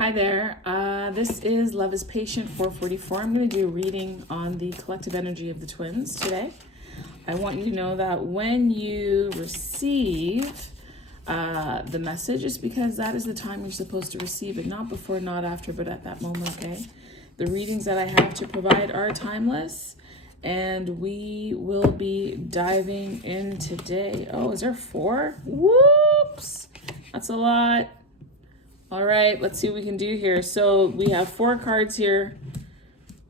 Hi there. This is Love is Patient 444. I'm going to do a reading on the collective energy of the twins today. I want you to know that when you receive the message, it's because that is the time you're supposed to receive it. Not before, not after, but at that moment, okay? The readings that I have to provide are timeless, and we will be diving in today. Oh, is there 4? Whoops! That's a lot. All right, let's see what we can do here. So we have 4 cards here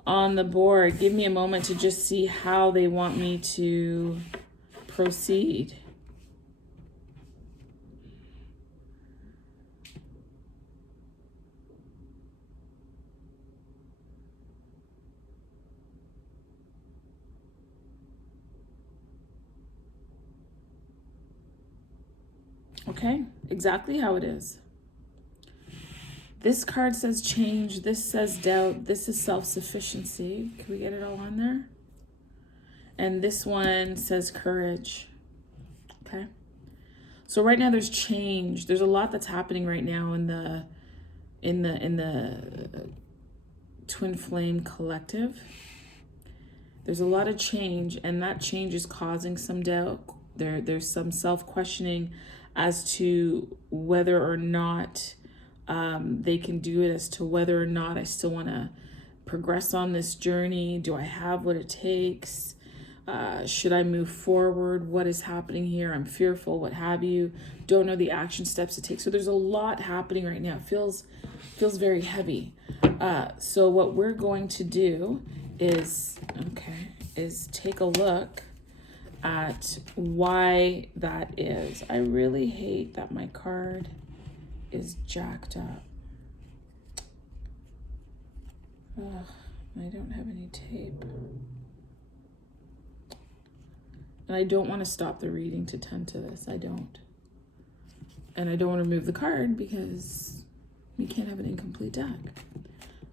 on the board. Give me a moment to just see how they want me to proceed. Okay, exactly how it is. This card says change. This says doubt. This is self-sufficiency. Can we get it all on there? And this one says courage. Okay. So right now there's change. There's a lot that's happening right now in the Twin Flame Collective. There's a lot of change, and that change is causing some doubt. There's some self-questioning as to whether or not they can do it, as to whether or not I still want to progress on this journey. Do I have what it takes? Should I move forward? What is happening here? I'm fearful, what have you. Don't know the action steps to take. So there's a lot happening right now. It feels very heavy. So what we're going to do is take a look at why that is. I really hate that my card is jacked up. Ugh, I don't have any tape. And I don't want to stop the reading to tend to this. I don't. And I don't want to remove the card because you can't have an incomplete deck.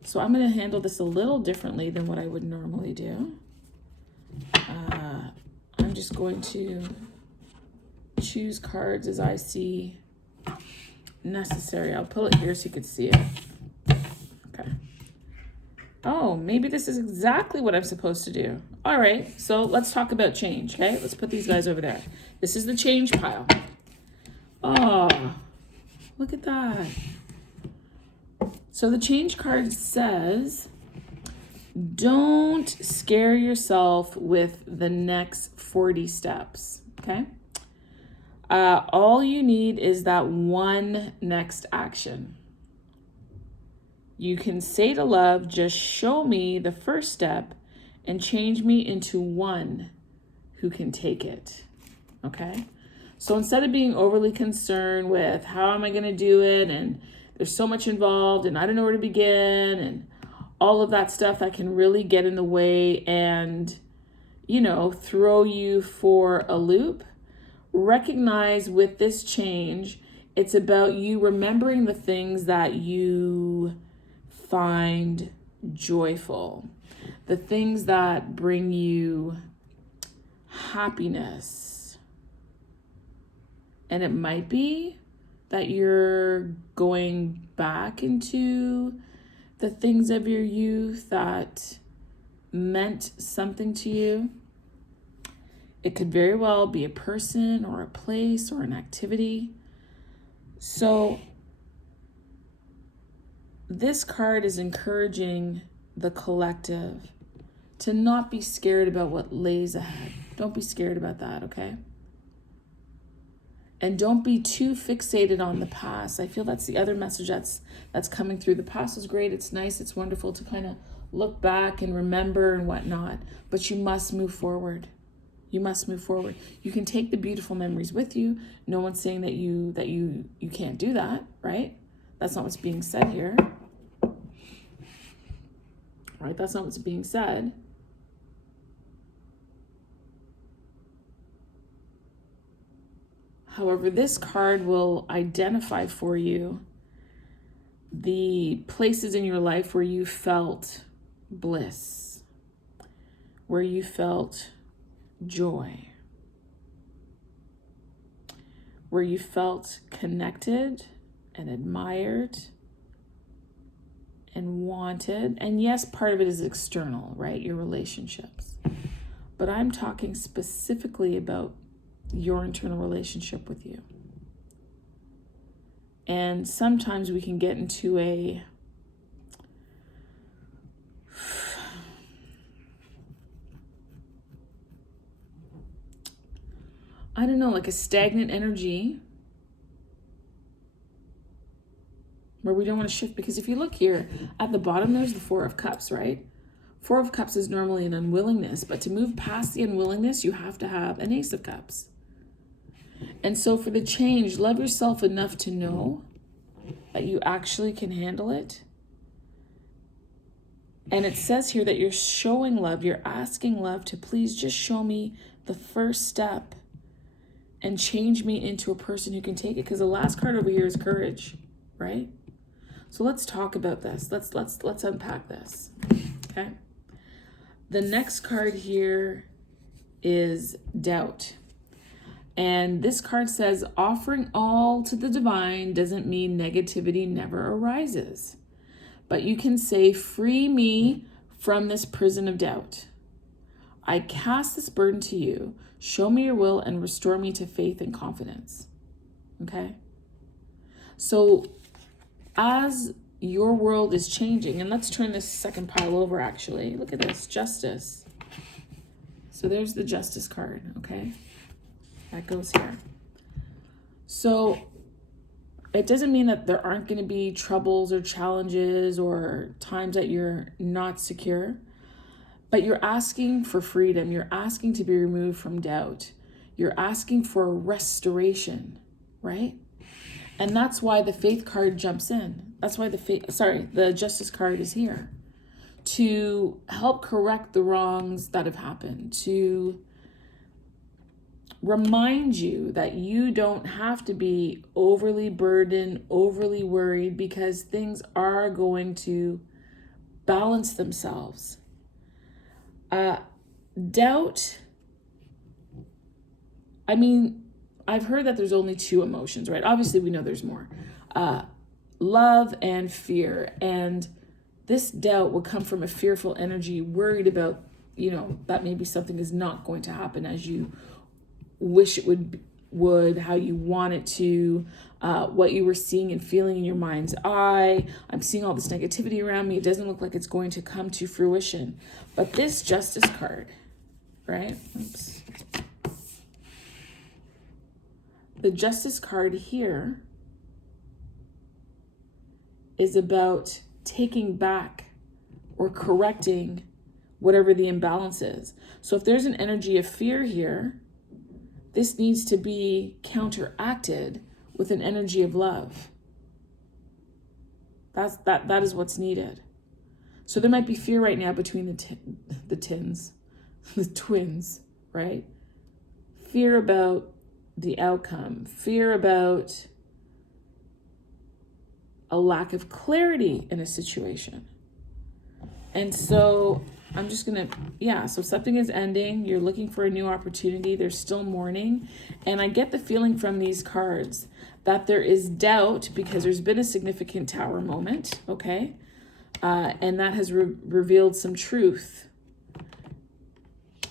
So I'm going to handle this a little differently than what I would normally do. I'm just going to choose cards as I see necessary. I'll pull it here so you can see it. Okay. Oh, maybe this is exactly what I'm supposed to do. All right, so let's talk about change, okay? Let's put these guys over there. This is the change pile. Oh, look at that. So the change card says, don't scare yourself with the next 40 steps, okay? All you need is that one next action. You can say to love, just show me the first step and change me into one who can take it, okay? So instead of being overly concerned with how am I gonna do it, and there's so much involved and I don't know where to begin and all of that stuff that can really get in the way and, throw you for a loop, recognize with this change, it's about you remembering the things that you find joyful, the things that bring you happiness. And it might be that you're going back into the things of your youth that meant something to you. It could very well be a person or a place or an activity. So this card is encouraging the collective to not be scared about what lays ahead. Don't be scared about that, okay? And don't be too fixated on the past. I feel that's the other message that's coming through. The past is great, it's nice, it's wonderful to kind of look back and remember and whatnot, but you must move forward. You must move forward. You can take the beautiful memories with you. No one's saying that you can't do that, right? That's not what's being said here. Right? That's not what's being said. However, this card will identify for you the places in your life where you felt bliss, where you felt joy, where you felt connected and admired and wanted. And yes, part of it is external, right? Your relationships. But I'm talking specifically about your internal relationship with you. And sometimes we can get into like a stagnant energy where we don't want to shift. Because if you look here at the bottom, there's the Four of Cups, right? Four of Cups is normally an unwillingness, but to move past the unwillingness, you have to have an Ace of Cups. And so for the change, love yourself enough to know that you actually can handle it. And it says here that you're showing love, you're asking love to please just show me the first step and change me into a person who can take it. Because the last card over here is courage, right? So let's talk about this. Let's unpack this. Okay. The next card here is doubt. And this card says offering all to the divine doesn't mean negativity never arises. But you can say, free me from this prison of doubt. I cast this burden to you. Show me your will and restore me to faith and confidence. Okay? So as your world is changing, and let's turn this second pile over actually. Look at this, Justice. So there's the Justice card, okay? That goes here. So it doesn't mean that there aren't going to be troubles or challenges or times that you're not secure, but you're asking for freedom. You're asking to be removed from doubt. You're asking for a restoration, right? And that's why the Faith card jumps in. That's why the Justice card is here to help correct the wrongs that have happened, to remind you that you don't have to be overly burdened, overly worried, because things are going to balance themselves. Doubt, I mean, I've heard that there's only two emotions, right? Obviously, we know there's more. Love and fear. And this doubt will come from a fearful energy, worried about, that maybe something is not going to happen as you wish it would, how you want it to, what you were seeing and feeling in your mind's eye. I'm seeing all this negativity around me. It doesn't look like it's going to come to fruition. But this Justice card, right? Oops. The Justice card here is about taking back or correcting whatever the imbalance is. So if there's an energy of fear here, this needs to be counteracted with an energy of love. That is what's needed. So there might be fear right now between the twins, right? Fear about the outcome, fear about a lack of clarity in a situation. And so I'm just going to, so something is ending. You're looking for a new opportunity. There's still mourning. And I get the feeling from these cards that there is doubt because there's been a significant Tower moment, okay? And that has revealed some truth.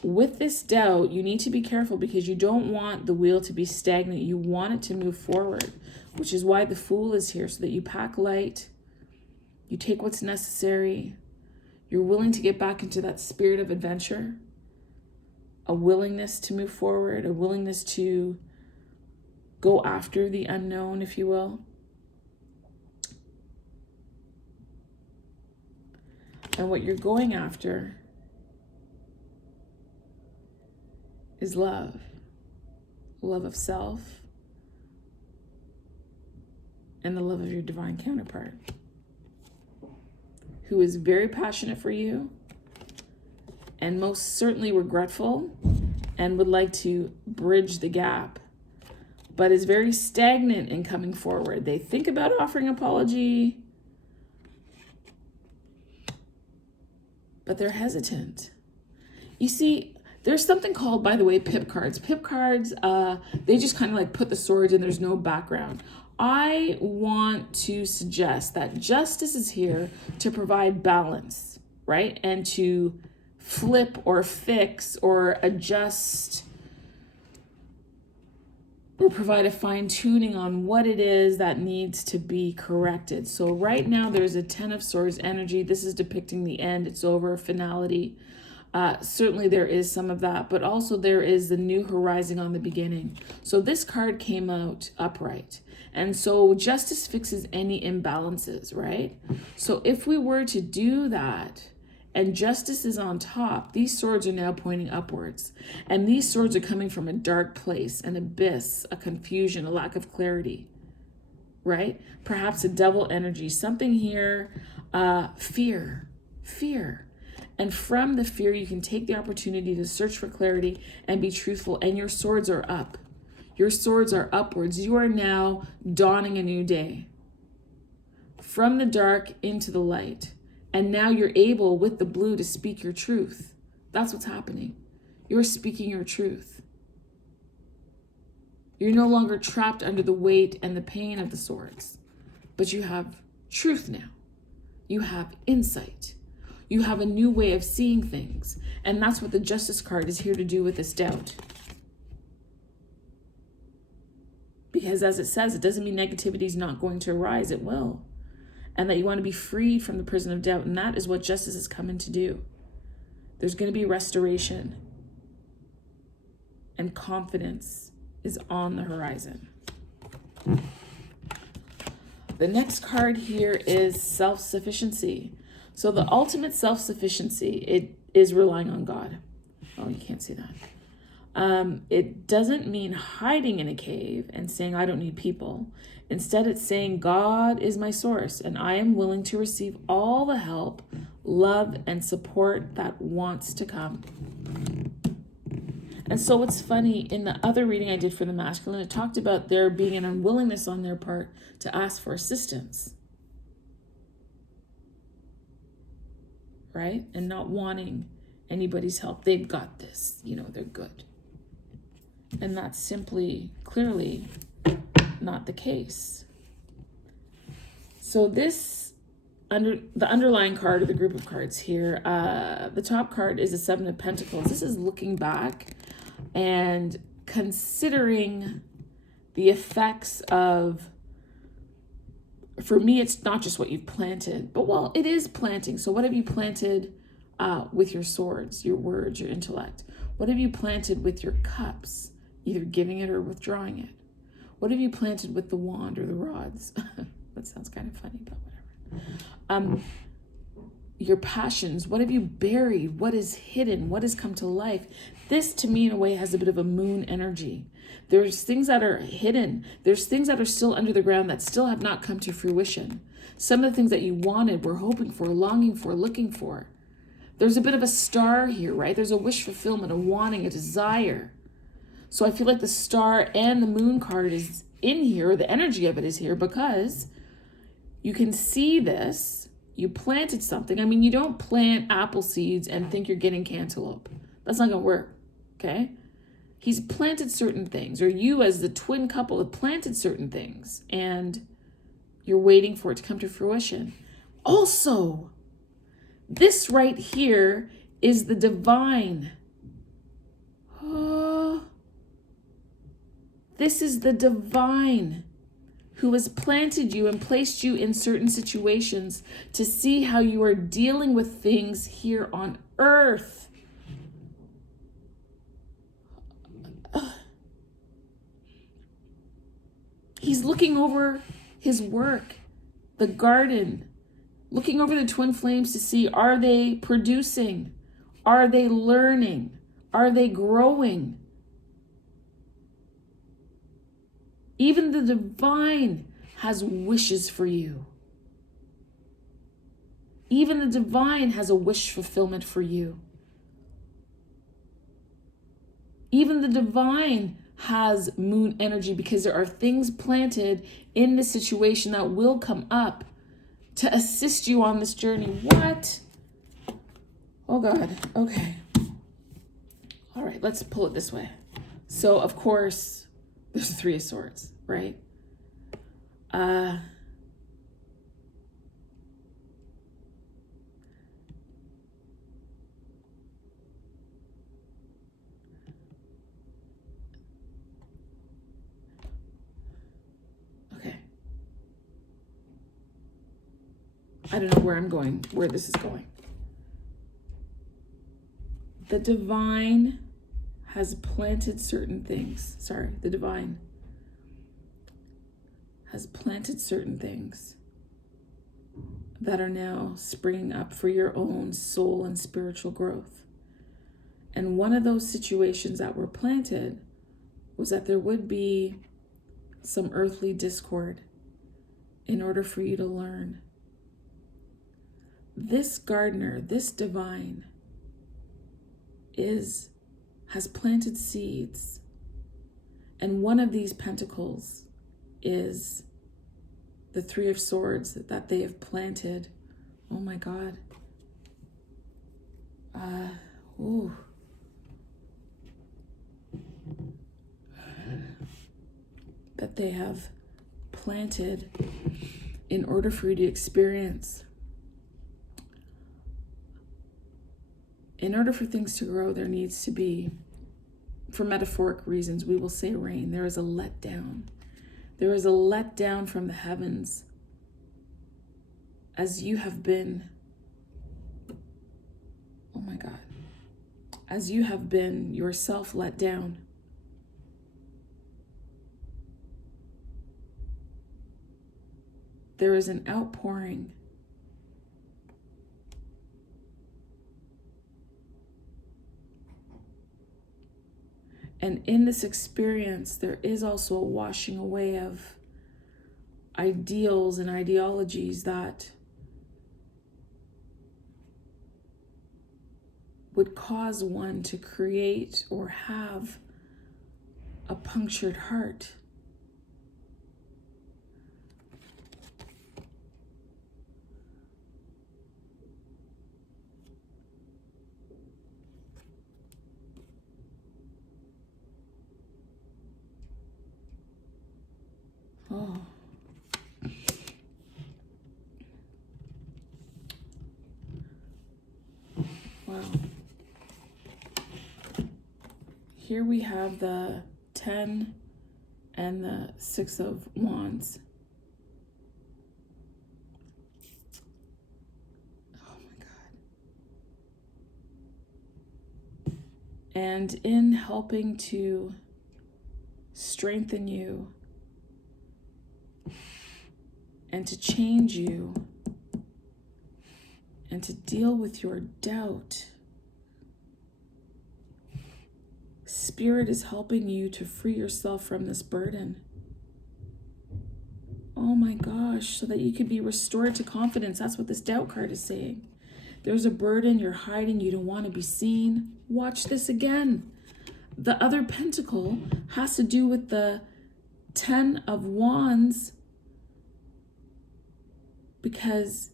With this doubt, you need to be careful because you don't want the wheel to be stagnant. You want it to move forward, which is why the Fool is here, so that you pack light, you take what's necessary, you're willing to get back into that spirit of adventure, a willingness to move forward, a willingness to go after the unknown, if you will. And what you're going after is love. Love of self and the love of your divine counterpart, who is very passionate for you and most certainly regretful and would like to bridge the gap, but is very stagnant in coming forward. They think about offering apology, but they're hesitant. You see, there's something called, by the way, pip cards. Pip cards, they just kind of like put the swords and there's no background. I want to suggest that justice is here to provide balance, right? And to flip or fix or adjust or provide a fine tuning on what it is that needs to be corrected. So right now there's a 10 of Swords energy. This is depicting the end. It's over, finality. Certainly there is some of that, but also there is the new horizon on the beginning. So this card came out upright. And so justice fixes any imbalances, right? So if we were to do that, and justice is on top, these swords are now pointing upwards. And these swords are coming from a dark place, an abyss, a confusion, a lack of clarity, right? Perhaps a devil energy, something here, fear. And from the fear, you can take the opportunity to search for clarity and be truthful. And your swords are up. Your swords are upwards. You are now dawning a new day. From the dark into the light. And now you're able, with the blue, to speak your truth. That's what's happening. You're speaking your truth. You're no longer trapped under the weight and the pain of the swords. But you have truth now. You have insight. You have a new way of seeing things. And that's what the Justice card is here to do with this doubt. Because as it says, it doesn't mean negativity is not going to arise. It will. And that you want to be freed from the prison of doubt. And that is what justice is coming to do. There's going to be restoration. And confidence is on the horizon. The next card here is self-sufficiency. So the ultimate self-sufficiency, it is relying on God. Oh, you can't see that. It doesn't mean hiding in a cave and saying, I don't need people. Instead, it's saying, God is my source, and I am willing to receive all the help, love, and support that wants to come. And so what's funny, in the other reading I did for the masculine, it talked about there being an unwillingness on their part to ask for assistance. Right? And not wanting anybody's help. They've got this. They're good. And that's simply, clearly, not the case. So this, the underlying card of the group of cards here, the top card is the Seven of Pentacles. This is looking back and considering the effects of, for me, it's not just what you've planted, but well, it is planting. So what have you planted with your swords, your words, your intellect? What have you planted with your cups, either giving it or withdrawing it? What have you planted with the wand or the rods? That sounds kind of funny, but whatever. Your passions, what have you buried? What is hidden? What has come to life? This, to me, in a way, has a bit of a moon energy. There's things that are hidden. There's things that are still under the ground that still have not come to fruition. Some of the things that you wanted, were hoping for, longing for, looking for. There's a bit of a star here, right? There's a wish fulfillment, a wanting, a desire. So I feel like the star and the moon card is in here, or the energy of it is here, because you can see this. You planted something. I mean, you don't plant apple seeds and think you're getting cantaloupe. That's not going to work, okay? He's planted certain things, or you as the twin couple have planted certain things, and you're waiting for it to come to fruition. Also, this right here is the divine. Oh, this is the divine who has planted you and placed you in certain situations to see how you are dealing with things here on earth. He's looking over his work, the garden, looking over the twin flames to see, are they producing? Are they learning? Are they growing? Even the divine has wishes for you. Even the divine has a wish fulfillment for you. Even the divine has moon energy, because there are things planted in the situation that will come up to assist you on this journey. What? Oh God. Okay. All right, let's pull it this way. So of course, there's the Three of Swords, right? okay. I don't know where this is going. The divine has planted certain things. Sorry, the divine has planted certain things that are now springing up for your own soul and spiritual growth. And one of those situations that were planted was that there would be some earthly discord in order for you to learn. This gardener, this divine, has planted seeds. And one of these pentacles is the Three of Swords that they have planted. Oh my God. That they have planted in order for you to experience. In order for things to grow, there needs to be, for metaphoric reasons, we will say rain. There is a letdown. There is a letdown from the heavens as you have been, oh my God, as you have been yourself let down. There is an outpouring. And in this experience, there is also a washing away of ideals and ideologies that would cause one to create or have a punctured heart. Oh. Wow. Here we have the 10 and the 6 of Wands. Oh my God. And in helping to strengthen you and to change you and to deal with your doubt, Spirit is helping you to free yourself from this burden. Oh my gosh, so that you can be restored to confidence. That's what this doubt card is saying. There's a burden, you're hiding, you don't want to be seen. Watch this again. The other pentacle has to do with the 10 of Wands, because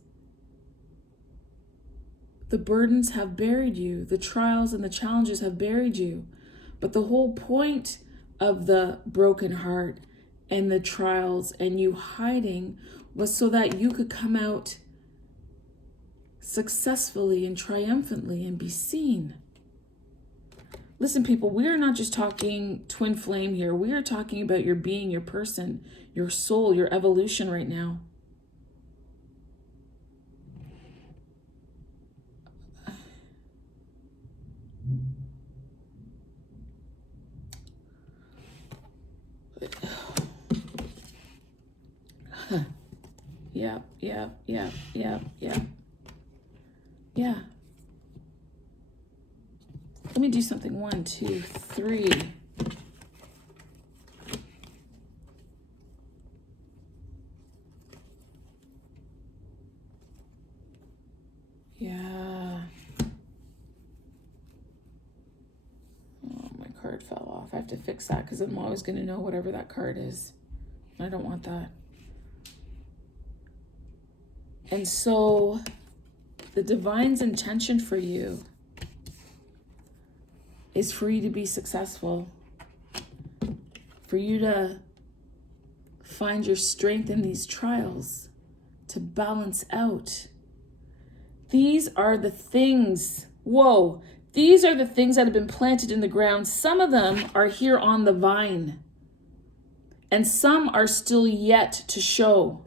the burdens have buried you, the trials and the challenges have buried you. But the whole point of the broken heart and the trials and you hiding was so that you could come out successfully and triumphantly and be seen. Listen, people, we are not just talking twin flame here. We are talking about your being, your person, your soul, your evolution right now. Yeah. Let me do something. 1, 2, 3. Yeah. Oh, my card fell off. I have to fix that because I'm always going to know whatever that card is. I don't want that. And so the divine's intention for you is for you to be successful, for you to Find your strength in these trials to balance out. These are the things, these are the things that have been planted in the ground. Some of them are here on the vine, and some are still yet to show.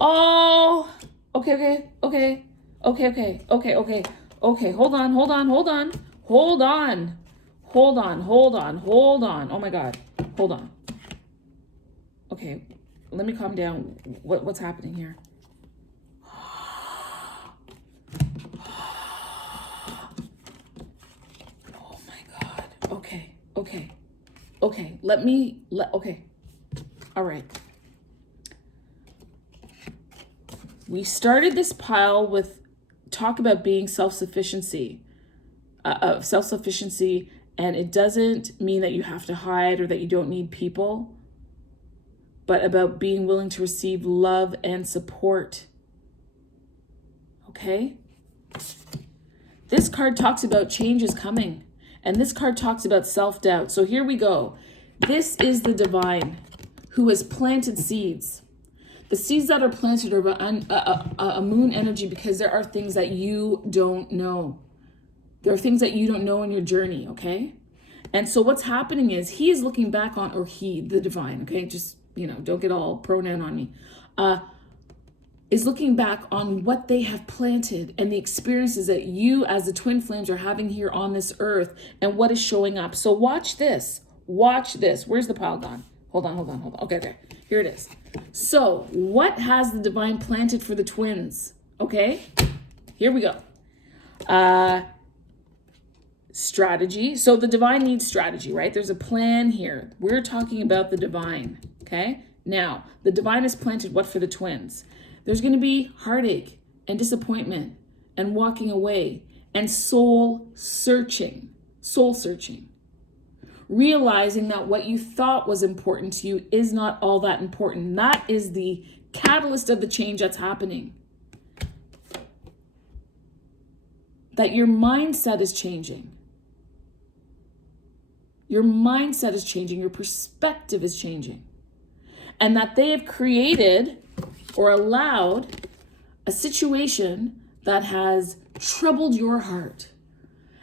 Oh, okay. Hold on. Oh my God. Hold on. Okay, let me calm down. What's happening here? Oh my God. Okay. All right. We started this pile with talk about being self-sufficiency, and it doesn't mean that you have to hide or that you don't need people, but about being willing to receive love and support. Okay? This card talks about change is coming, and this card talks about self-doubt. So here we go. This is the divine who has planted seeds. The seeds that are planted are a moon energy, because there are things that you don't know. There are things that you don't know in your journey, okay? And so what's happening is he is looking back on, or he, the divine, okay? Just, don't get all pronoun on me. Is looking back on what they have planted and the experiences that you as the twin flames are having here on this earth and what is showing up. So watch this. Where's the pile gone? Hold on. Okay. Here it is. So what has the divine planted for the twins? Okay, here we go. Strategy. So the divine needs strategy, right? There's a plan here. We're talking about the divine, okay? Now, the divine has planted what for the twins? There's going to be heartache and disappointment and walking away and soul searching. Realizing that what you thought was important to you is not all that important. That is the catalyst of the change that's happening. That your mindset is changing. Your mindset is changing. Your perspective is changing. And that they have created or allowed a situation that has troubled your heart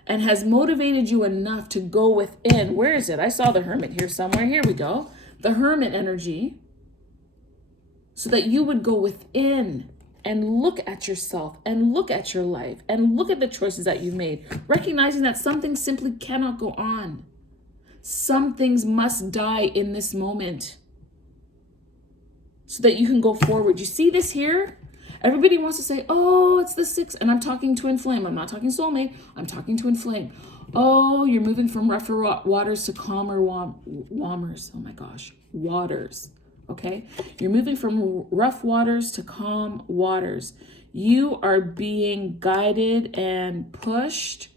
and has motivated you enough to go within. Where is it? I saw the Hermit here somewhere. Here we go. The Hermit energy. So that you would go within and look at yourself and look at your life and look at the choices that you've made, recognizing that some things simply cannot go on. Some things must die in this moment so that you can go forward. You see this here? Everybody wants to say, oh, it's the 6. And I'm talking twin flame. I'm not talking soulmate. I'm talking twin flame. Oh, you're moving from rougher waters to calmer waters. Oh my gosh. Waters. Okay? You're moving from rough waters to calm waters. You are being guided and pushed.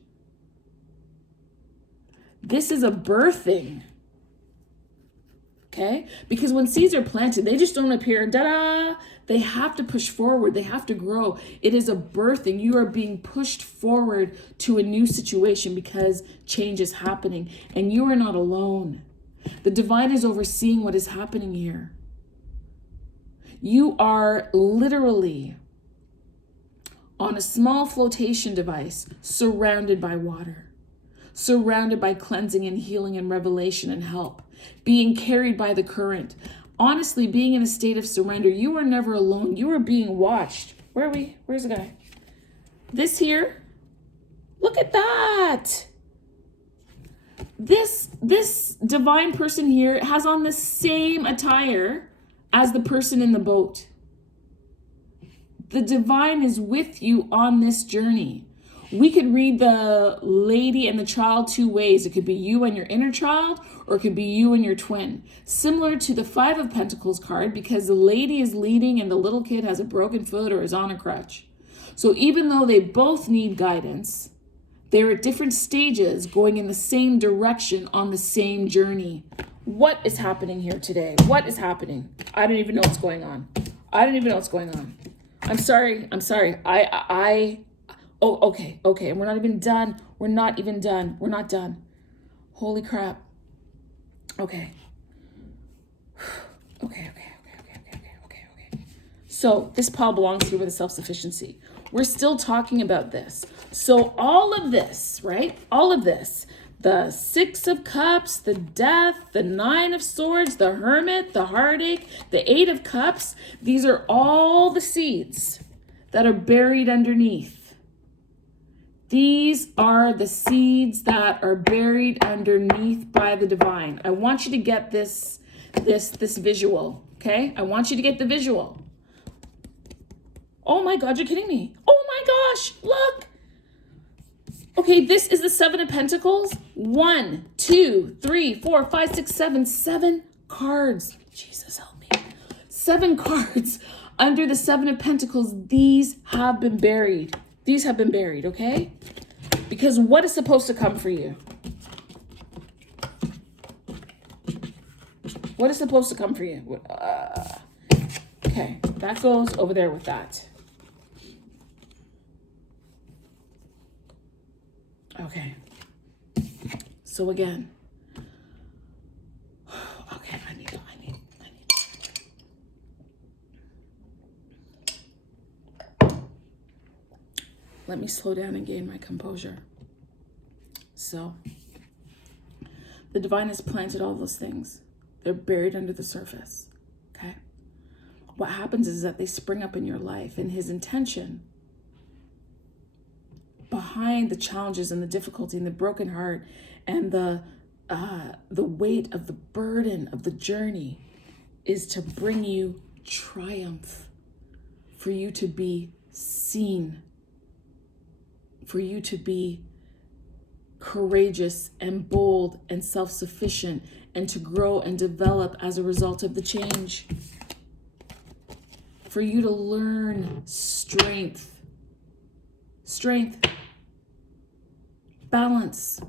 This is a birthing. Okay? Because when seeds are planted, they just don't appear, da-da. They have to push forward. They have to grow. It is a birthing. You are being pushed forward to a new situation because change is happening. And you are not alone. The divine is overseeing what is happening here. You are literally on a small flotation device surrounded by water, surrounded by cleansing and healing and revelation and help, being carried by the current. Honestly, being in a state of surrender. You are never alone. You are being watched. Where are we? Where's the guy? This here. Look at that. This divine person here has on the same attire as the person in the boat. The divine is with you on this journey. We could read the lady and the child two ways. It could be you and your inner child, or it could be you and your twin. Similar to the 5 of Pentacles card, because the lady is leading and the little kid has a broken foot or is on a crutch. So even though they both need guidance, they're at different stages going in the same direction on the same journey. What is happening here today? What is happening? I don't even know what's going on. I'm sorry. Oh, okay. And we're not even done. We're not done. Holy crap. Okay. Okay. So this pile belongs here with the self-sufficiency. We're still talking about this. So all of this, right? All of this, the 6 of Cups, the Death, the 9 of Swords, the Hermit, the Heartache, the 8 of Cups, these are all the seeds that are buried underneath. These are the seeds that are buried underneath by the divine. I want you to get this visual, okay? I want you to get the visual. Oh my God, you're kidding me. Oh my gosh, look. Okay, this is the 7 of Pentacles. 1, 2, 3, 4, 5, 6, 7. 7 cards. Jesus help me. 7 cards under the 7 of Pentacles. These have been buried. These have been buried, okay? Because what is supposed to come for you? What is supposed to come for you? Okay, that goes over there with that. Okay. So again. Okay, I need. Let me slow down and gain my composure. So, the divine has planted all those things. They're buried under the surface, okay? What happens is that they spring up in your life, and his intention behind the challenges and the difficulty and the broken heart and the weight of the burden of the journey is to bring you triumph, for you to be seen, for you to be courageous and bold and self-sufficient, and to grow and develop as a result of the change. For you to learn strength, balance.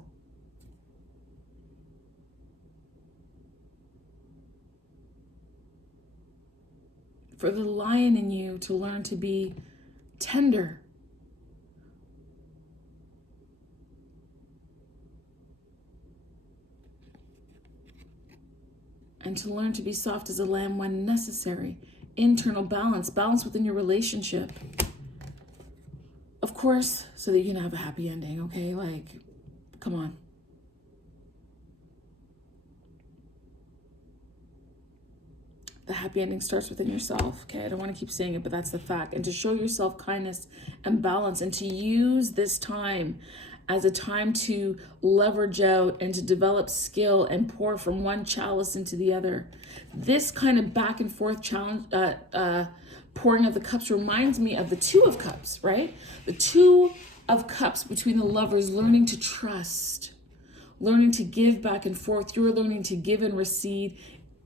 For the lion in you to learn to be tender. And to learn to be soft as a lamb when necessary. Internal balance within your relationship. Of course, so that you can have a happy ending, okay? Like, come on. The happy ending starts within yourself, okay? I don't want to keep saying it, but that's the fact. And to show yourself kindness and balance, and to use this time as a time to leverage out and to develop skill and pour from one chalice into the other. This kind of back and forth challenge, pouring of the cups reminds me of the 2 of Cups, right? The 2 of Cups between the lovers, learning to trust, learning to give back and forth. You're learning to give and receive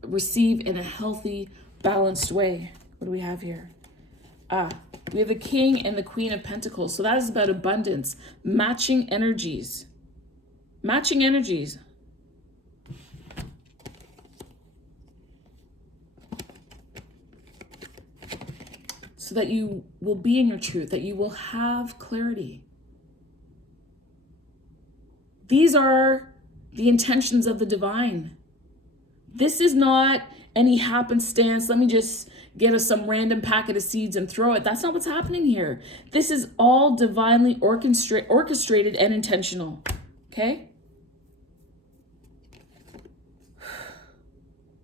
in a healthy, balanced way. What do we have here? We have the King and the Queen of Pentacles. So that is about abundance, matching energies. Matching energies. So that you will be in your truth, that you will have clarity. These are the intentions of the divine. This is not any happenstance. Let me just get us some random packet of seeds and throw it. That's not what's happening here. This is all divinely orchestrated and intentional. Okay?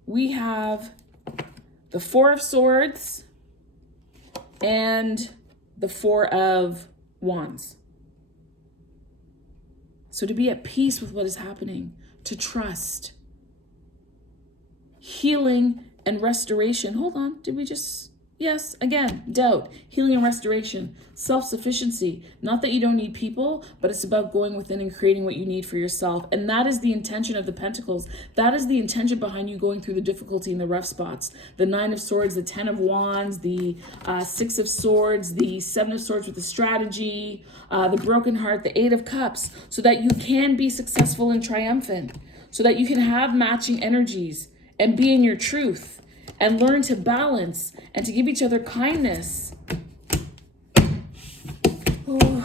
We have the 4 of Swords and the 4 of Wands. So to be at peace with what is happening, to trust, healing and restoration. Hold on, did we just... Yes, again, doubt, healing and restoration, self-sufficiency. Not that you don't need people, but it's about going within and creating what you need for yourself. And that is the intention of the Pentacles. That is the intention behind you going through the difficulty and the rough spots. The 9 of Swords, the 10 of Wands, the 6 of Swords, the 7 of Swords with the strategy, the broken heart, the 8 of Cups, so that you can be successful and triumphant, so that you can have matching energies and be in your truth. And learn to balance and to give each other kindness. Ooh.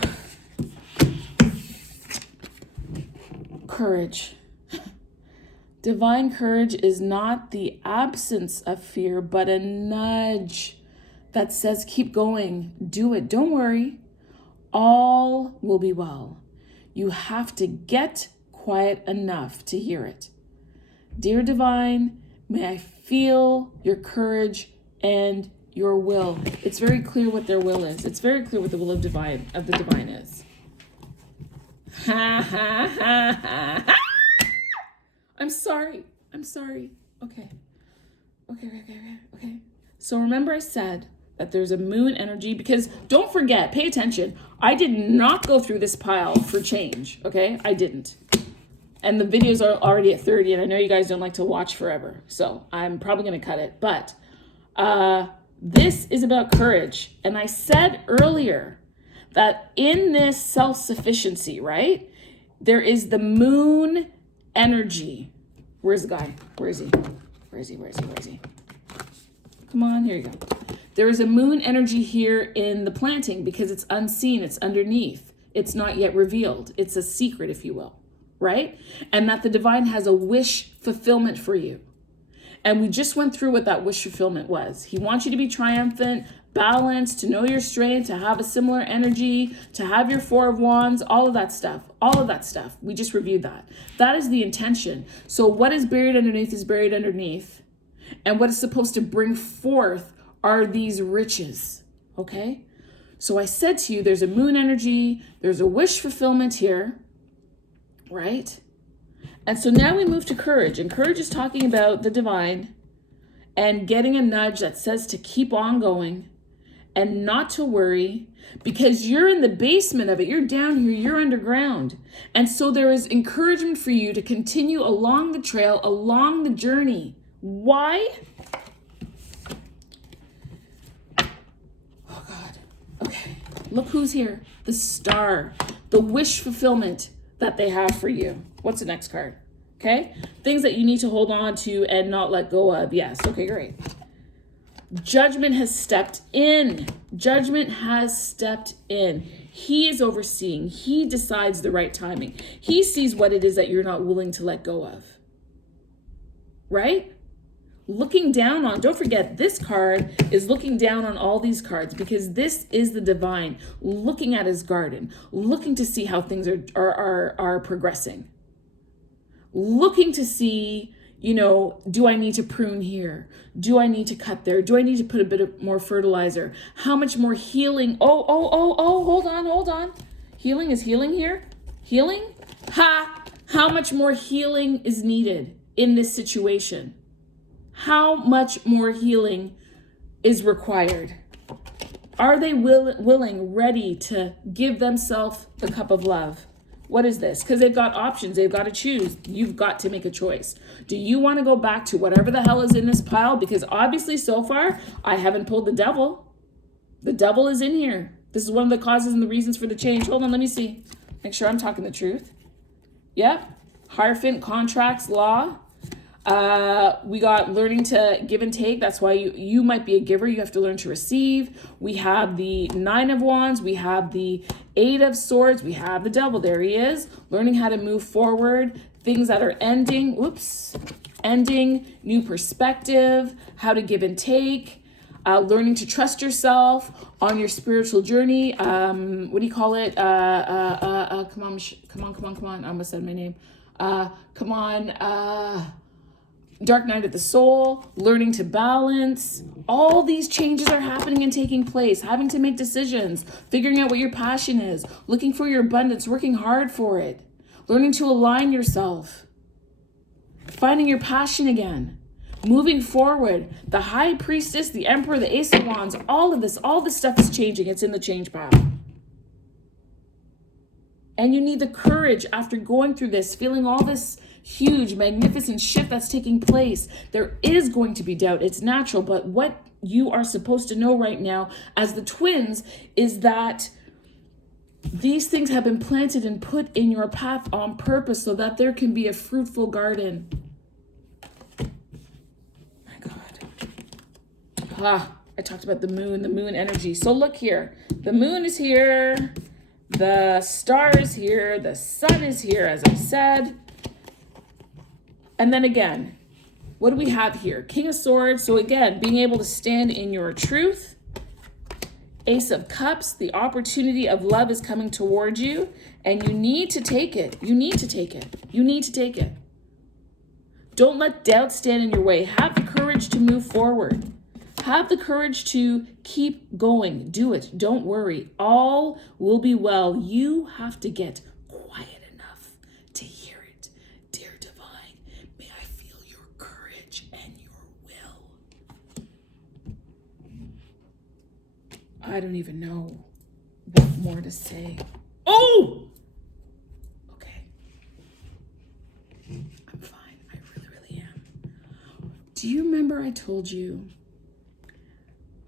Courage. Divine courage is not the absence of fear, but a nudge that says, keep going, do it, don't worry, all will be well. You have to get quiet enough to hear it. Dear Divine, may I feel your courage and your will. It's very clear what their will is. It's very clear what the will of the divine is. Ha ha ha ha ha. I'm sorry. Okay. So remember I said that there's a moon energy, because don't forget, pay attention. I did not go through this pile for change, okay? I didn't. And the videos are already at 30, and I know you guys don't like to watch forever, so I'm probably going to cut it. But this is about courage. And I said earlier that in this self-sufficiency, right, there is the moon energy. Where's the guy? Where is he? Come on, here you go. There is a moon energy here in the planting because it's unseen, it's underneath. It's not yet revealed. It's a secret, if you will, right? And that the divine has a wish fulfillment for you. And we just went through what that wish fulfillment was. He wants you to be triumphant, balanced, to know your strength, to have a similar energy, to have your 4 of Wands, all of that stuff. We just reviewed that. That is the intention. So what is buried underneath is buried underneath. And what is supposed to bring forth are these riches, okay? So I said to you, there's a moon energy, there's a wish fulfillment here, right? And so now we move to courage, and courage is talking about the divine and getting a nudge that says to keep on going and not to worry, because you're in the basement of it. You're down here, you're underground. And so there is encouragement for you to continue along the trail, along the journey. Why? Oh God. Okay. Look who's here. The star. The wish fulfillment that they have for you. What's the next card? Okay. Things that you need to hold on to and not let go of. Yes. Okay, great. Judgment has stepped in. Judgment has stepped in. He is overseeing. He decides the right timing. He sees what it is that you're not willing to let go of. Right? Looking down on, don't forget, this card is looking down on all these cards, because this is the divine looking at his garden, looking to see how things are progressing, looking to see, do I need to prune here? Do I need to cut there? Do I need to put a bit of more fertilizer? How much more healing? Hold on. Healing is healing here? Healing? How much more healing is needed in this situation? How much more healing is required? Are they willing, ready to give themselves the cup of love? What is this? Because they've got options. They've got to choose. You've got to make a choice. Do you want to go back to whatever the hell is in this pile? Because obviously so far, I haven't pulled the devil. The devil is in here. This is one of the causes and the reasons for the change. Hold on, let me see. Make sure I'm talking the truth. Yep. Hierophant, contracts, law. We got learning to give and take. That's why you might be a giver. You have to learn to receive. We have the 9 of Wands. We have the 8 of Swords. We have the devil. There he is. Learning how to move forward. Things that are ending. Ending. New perspective. How to give and take. Learning to trust yourself on your spiritual journey. What do you call it? Come on. I almost said my name. Dark night of the soul, learning to balance. All these changes are happening and taking place. Having to make decisions, figuring out what your passion is, looking for your abundance, working hard for it, learning to align yourself, finding your passion again, moving forward. The High Priestess, the Emperor, the Ace of Wands, all this stuff is changing. It's in the change path. And you need the courage after going through this, feeling all this huge, magnificent shift that's taking place. There is going to be doubt. It's natural. But what you are supposed to know right now as the twins is that these things have been planted and put in your path on purpose so that there can be a fruitful garden. My God. I talked about the moon energy. So look here. The moon is here. The star is here. The sun is here, as I said. And then again, what do we have here? King of Swords. So again, being able to stand in your truth. Ace of Cups, the opportunity of love is coming towards you, and you need to take it. You need to take it. You need to take it. Don't let doubt stand in your way. Have the courage to move forward. Have the courage to keep going. Do it. Don't worry. All will be well. You have to get quiet enough to hear it. Dear Divine, may I feel your courage and your will. I don't even know what more to say. Oh! Okay. I'm fine. I really, really am. Do you remember I told you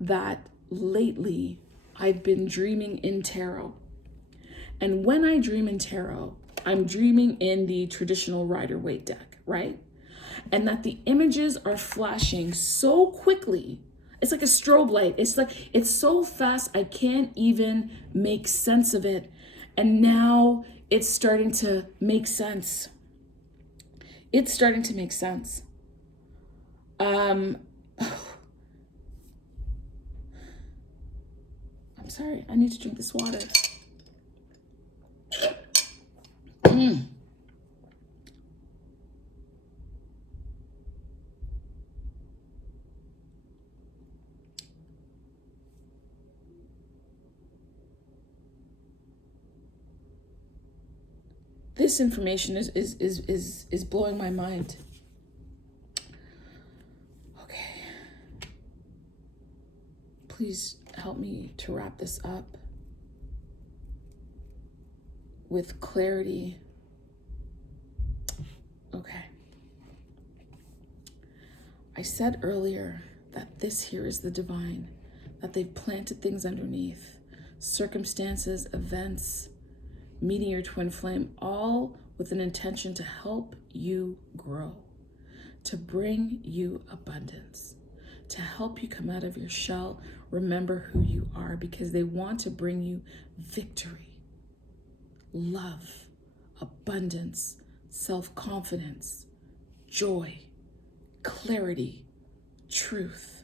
that lately I've been dreaming in tarot? And when I dream in tarot, I'm dreaming in the traditional Rider-Waite deck, right? And that the images are flashing so quickly. It's like a strobe light. It's so fast, I can't even make sense of it. And now it's starting to make sense. It's starting to make sense. I'm sorry, I need to drink this water. This information is blowing my mind. Okay. Please help me to wrap this up with clarity. Okay. I said earlier that this here is the divine, that they've planted things underneath, circumstances, events, meeting your twin flame, all with an intention to help you grow, to bring you abundance, to help you come out of your shell, remember who you are, because they want to bring you victory, love, abundance, self-confidence, joy, clarity, truth.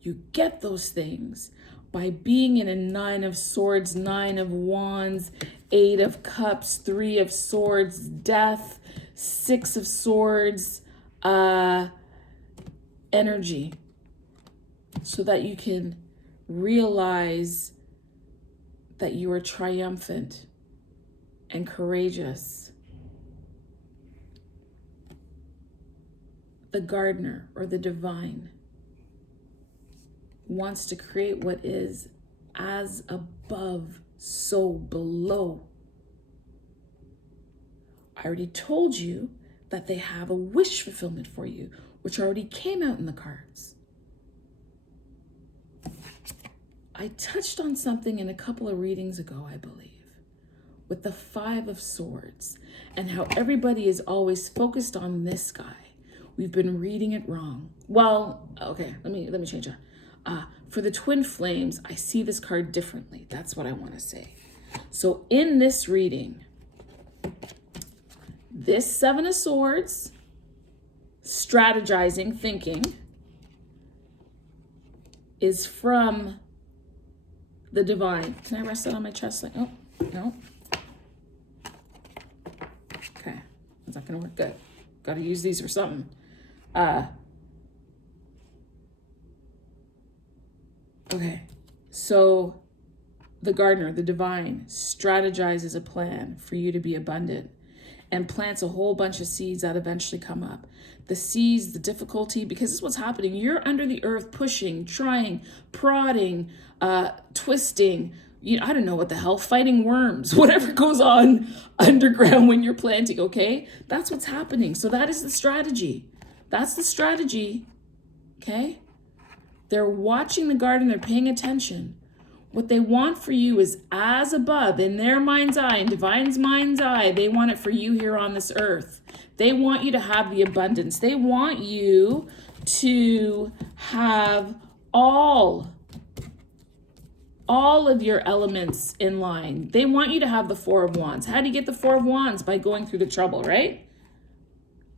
You get those things by being in a 9 of Swords, 9 of Wands, 8 of Cups, 3 of Swords, Death, 6 of Swords, energy, so that you can realize that you are triumphant and courageous. The gardener or the divine wants to create what is as above, so below. I already told you that they have a wish fulfillment for you, which already came out in the cards. I touched on something in a couple of readings ago, I believe, with the 5 of Swords and how everybody is always focused on this guy. We've been reading it wrong. Well, okay, let me change that. For the twin flames, I see this card differently. That's what I want to say. So in this reading, this 7 of Swords, strategizing, thinking, is from the divine. Can I rest it on my chest? Like, oh, no. Okay, that's not gonna work good. Got to use these for something. Okay, so the gardener, the divine, strategizes a plan for you to be abundant and plants a whole bunch of seeds that eventually come up. The seeds, the difficulty, because this is what's happening. You're under the earth pushing, trying, prodding, twisting, I don't know what the hell, fighting worms, whatever goes on underground when you're planting, okay? That's what's happening. So that is the strategy. That's the strategy, okay? They're watching the garden, they're paying attention. What they want for you is as above, in their mind's eye, in divine's mind's eye. They want it for you here on this earth. They want you to have the abundance. They want you to have all of your elements in line. They want you to have the 4 of Wands. How do you get the 4 of Wands? By going through the trouble, right?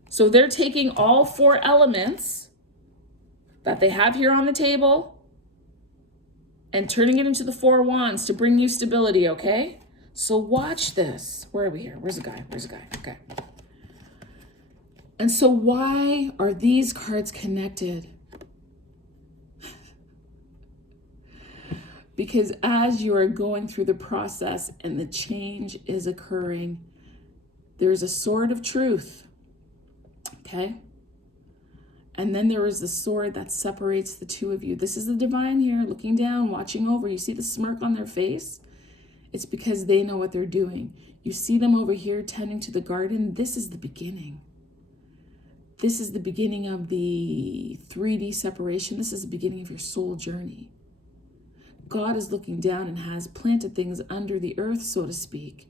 So they're taking all 4 elements that they have here on the table and turning it into the 4 wands to bring you stability, okay? So watch this. Where are we here? Where's the guy? Okay. And so why are these cards connected? Because as you are going through the process and the change is occurring, there's a sword of truth, okay? And then there is the sword that separates the 2 of you. This is the divine here, looking down, watching over. You see the smirk on their face? It's because they know what they're doing. You see them over here tending to the garden. This is the beginning. This is the beginning of the 3D separation. This is the beginning of your soul journey. God is looking down and has planted things under the earth, so to speak,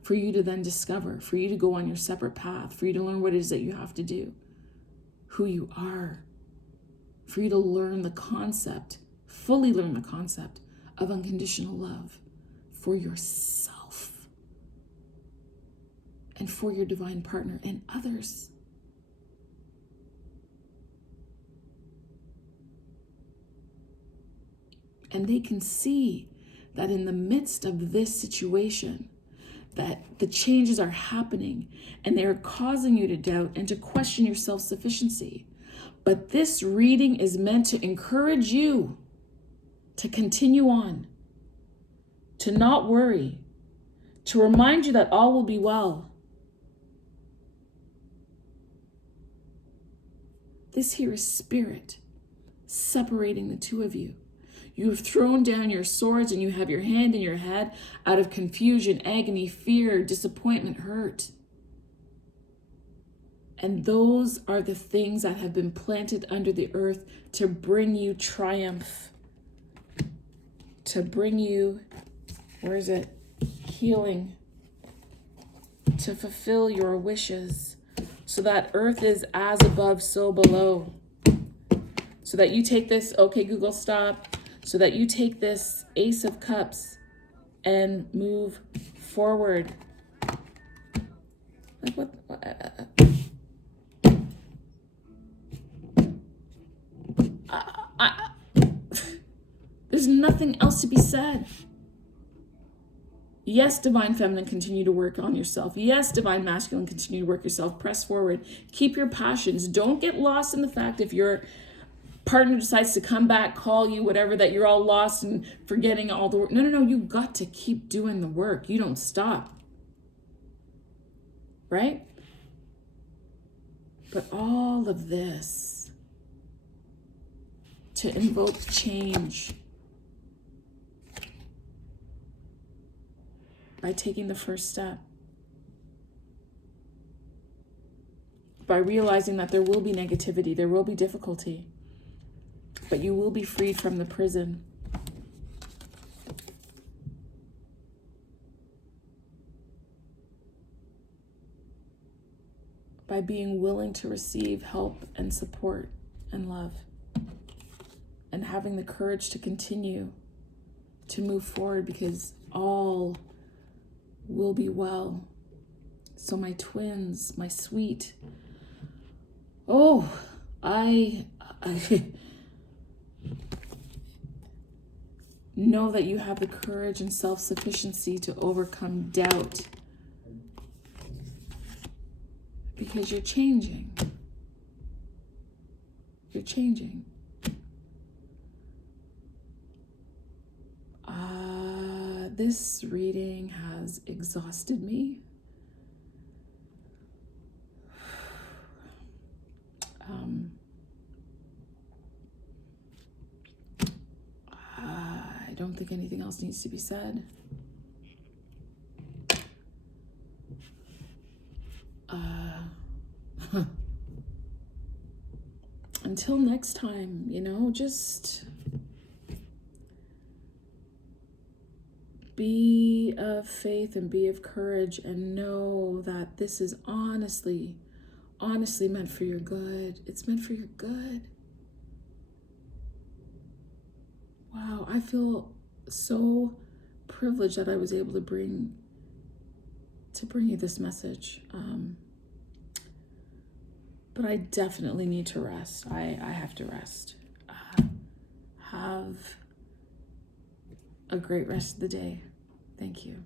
for you to then discover, for you to go on your separate path, for you to learn what it is that you have to do, who you are, for you to learn the concept, fully learn the concept of unconditional love for yourself and for your divine partner and others. And they can see that in the midst of this situation, that the changes are happening and they're causing you to doubt and to question your self-sufficiency. But this reading is meant to encourage you to continue on, to not worry, to remind you that all will be well. This here is spirit separating the 2 of you. You have thrown down your swords and you have your hand in your head out of confusion, agony, fear, disappointment, hurt. And those are the things that have been planted under the earth to bring you triumph, to bring you, healing, to fulfill your wishes, so that earth is as above, so below. So that you take this, okay, Google, stop. So that you take this Ace of Cups and move forward. Like what? There's nothing else to be said. Yes, divine feminine, continue to work on yourself. Yes, divine masculine, continue to work yourself. Press forward. Keep your passions. Don't get lost in the fact if your partner decides to come back, call you, whatever, that you're all lost and forgetting all the work. No. You got to keep doing the work. You don't stop. Right? But all of this to invoke change by taking the first step. By realizing that there will be negativity, there will be difficulty, but you will be freed from the prison. By being willing to receive help and support and love, and having the courage to continue to move forward, because all will be well. So my twins, my sweet, I know that you have the courage and self-sufficiency to overcome doubt, because you're changing. You're changing. This reading has exhausted me. I don't think anything else needs to be said. Until next time, just be of faith and be of courage, and know that this is honestly meant for your good. It's meant for your good. Wow, I feel so privileged that I was able to bring you this message. but I definitely need to rest. I have to rest. Have a great rest of the day. Thank you.